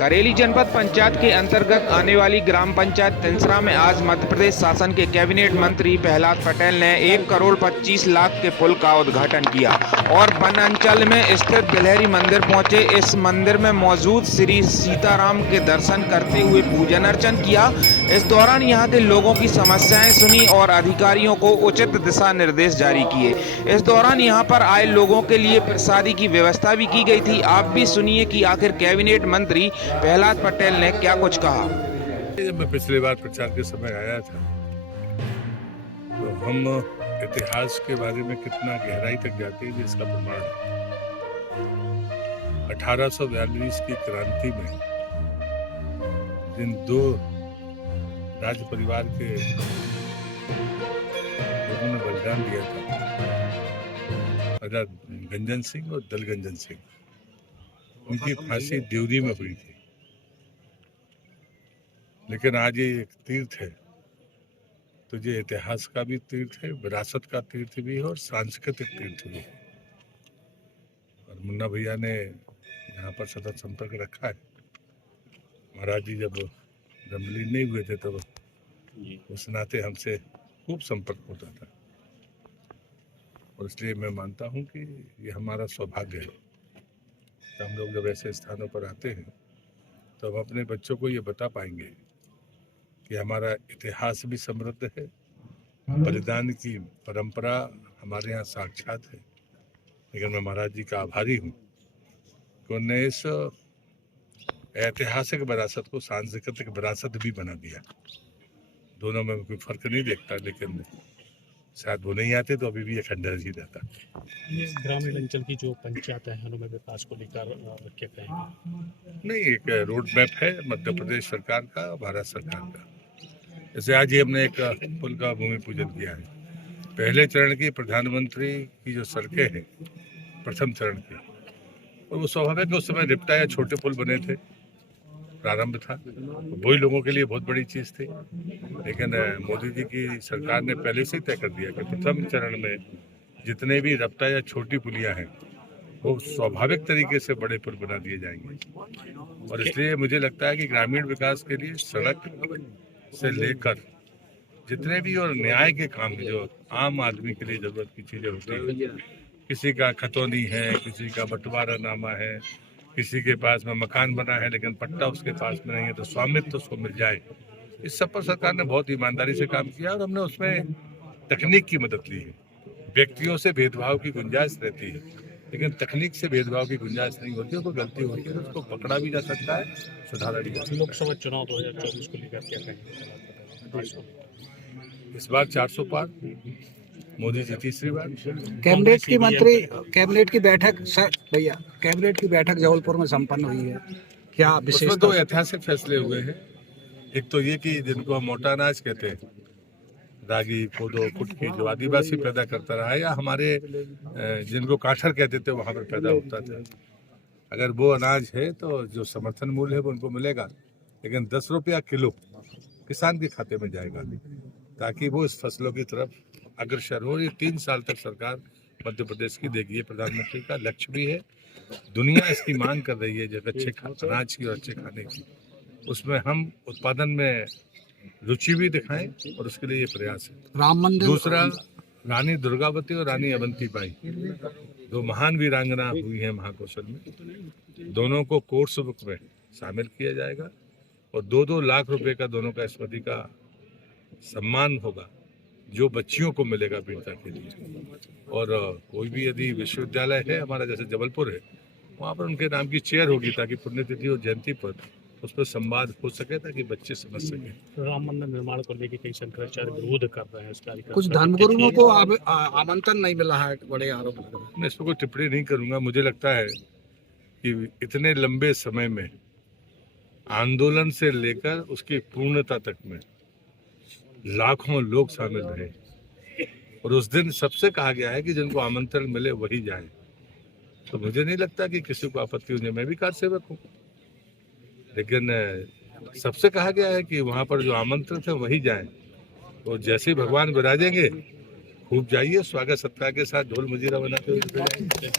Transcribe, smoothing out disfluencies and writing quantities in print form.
करेली जनपद पंचायत के अंतर्गत आने वाली ग्राम पंचायत तिंसरा में आज मध्य प्रदेश शासन के कैबिनेट मंत्री प्रहलाद पटेल ने 1 करोड़ 25 लाख के पुल का उद्घाटन किया और वन अंचल में स्थित गिलहरी मंदिर पहुंचे। इस मंदिर में मौजूद श्री सीताराम के दर्शन करते हुए पूजन अर्चन किया। इस दौरान यहां के लोगों की समस्याएं सुनी और अधिकारियों को उचित दिशा निर्देश जारी किए। इस दौरान यहां पर आए लोगों के लिए प्रसादी की व्यवस्था भी की गई थी। आप भी सुनिए कि आखिर कैबिनेट मंत्री प्रहलाद पटेल ने क्या कुछ कहा। जब मैं पिछली बार प्रचार के समय आया था तो हम इतिहास के बारे में कितना गहराई तक जाते हैं इसका प्रमाण है। 1842 की क्रांति में जिन दो राज परिवार के लोगों ने बलिदान दिया था, राजा गंजन सिंह और दलगंजन सिंह, उनकी फांसी देवरी में हुई थी। लेकिन आज ये एक तीर्थ है, तो ये इतिहास का भी तीर्थ है, विरासत का तीर्थ भी है और सांस्कृतिक तीर्थ भी है। और मुन्ना भैया ने यहाँ पर सतत संपर्क रखा है। महाराज जी जब विलीन नहीं हुए थे तब उस नाते हमसे खूब संपर्क होता था, और इसलिए मैं मानता हूँ कि ये हमारा सौभाग्य है। तो हम लोग जब ऐसे स्थानों पर आते हैं तो हम अपने बच्चों को ये बता पाएंगे कि हमारा इतिहास भी समृद्ध है, बलिदान की परंपरा हमारे यहाँ साक्षात है। लेकिन मैं महाराज जी का आभारी हूँ कि उन्होंने इस ऐतिहासिक विरासत को सांस्कृतिक विरासत भी बना दिया। दोनों में कोई फर्क नहीं देखता, लेकिन शायद वो नहीं आते तो अभी भी ये खंडहर ही रहता। ये ग्रामीण अंचल की जो पंचायत है उनमें विकास को लेकर क्या कहेंगे? नहीं, एक रोड मैप है मध्य प्रदेश सरकार का, भारत सरकार का। जैसे आज ही हमने एक पुल का भूमि पूजन किया है। पहले चरण की प्रधानमंत्री की जो सड़कें हैं, प्रथम चरण की, और वो स्वाभाविक उस समय रिप्टा या छोटे पुल बने थे, प्रारंभ था, वही लोगों के लिए बहुत बड़ी चीज़ थी। लेकिन मोदी जी की सरकार ने पहले से ही तय कर दिया कि प्रथम चरण में जितने भी रफ्ता या छोटी पुलियां हैं वो स्वाभाविक तरीके से बड़े पुल बना दिए जाएंगे। और इसलिए मुझे लगता है कि ग्रामीण विकास के लिए सड़क से लेकर जितने भी और न्याय के काम जो आम आदमी के लिए जरूरत की चीज़ें होती हैं, किसी का खतौनी है, किसी का बंटवारा नामा है, किसी के पास में मकान बना है लेकिन पट्टा उसके पास में नहीं है तो स्वामित्व उसको मिल जाए, इस सब पर सरकार ने बहुत ईमानदारी से काम किया। और हमने उसमें तकनीक की मदद ली है। व्यक्तियों से भेदभाव की गुंजाइश रहती है, लेकिन तकनीक से भेदभाव की गुंजाइश नहीं होती है। कोई गलती होती है तो उसको पकड़ा भी जा सकता है, सुधारा भी जा सकता है। लोकसभा चुनाव 2024 को लेकर क्या कहेंगे? इस बार 400 पार, मोदी जी तीसरी बार। कैबिनेट की बैठक सर भैया कैबिनेट की बैठक जबलपुर में संपन्न हुई है, क्या विशेष? उसमें दो ऐतिहासिक फैसले हुए हैं। एक तो ये कि जिनको हम मोटा अनाज कहते हैं, रागी, कोदो, कुटकी, जो आदिवासी पैदा करता रहा है, या हमारे जिनको काठर कहते थे वहाँ पर पैदा होता था, अगर वो अनाज है तो जो समर्थन मूल्य है वो उनको मिलेगा, लेकिन 10 रुपया किलो किसान के खाते में जाएगा, ताकि वो इस फसलों की तरफ अग्रसर हो। ये 3 साल तक सरकार मध्य प्रदेश की देगी। ये प्रधानमंत्री का लक्ष्य भी है। दुनिया इसकी मांग कर रही है जब अच्छे अनाज की और अच्छे खाने की, उसमें हम उत्पादन में रुचि भी दिखाएं और उसके लिए ये प्रयास है। राम मंदिर दूसरा, रानी दुर्गावती और रानी अवंतीबाई, दो महान वीरांगना हुई हैं महाकौशल में, दोनों को कोर्स बुक में शामिल किया जाएगा और 2-2 लाख रुपए का दोनों का स्मृति का सम्मान होगा जो बच्चियों को मिलेगा वीरता के लिए। और कोई भी यदि विश्वविद्यालय है हमारा, जैसे जबलपुर है, वहाँ पर उनके नाम की चेयर होगी ताकि पुण्यतिथि और जयंती पर उस पर संवाद हो सके, ताकि बच्चे समझ सकें। राम मंदिर निर्माण को लेकर कई शंकराचार्य विरोध कर रहे हैं। इस कार्यक्रम कुछ धर्मगुरुओं को आमंत्रण नहीं मिला है, बड़े आरोप लग रहे हैं। मैं इस पर कोई टिप्पणी नहीं करूँगा। मुझे लगता है कि इतने लंबे समय में आंदोलन से लेकर उसकी पूर्णता तक में लाखों लोग शामिल रहे, और उस दिन सबसे कहा गया है कि जिनको आमंत्रण मिले वही जाए। तो मुझे नहीं लगता कि किसी को आपत्ति होने, मैं भी कार सेवक हूँ, लेकिन सबसे कहा गया है कि वहाँ पर जो आमंत्रित है वही जाएं। और जैसे ही भगवान विराजेंगे खूब जाइए, स्वागत सत्कार के साथ ढोल मजीरा बनाते हुए।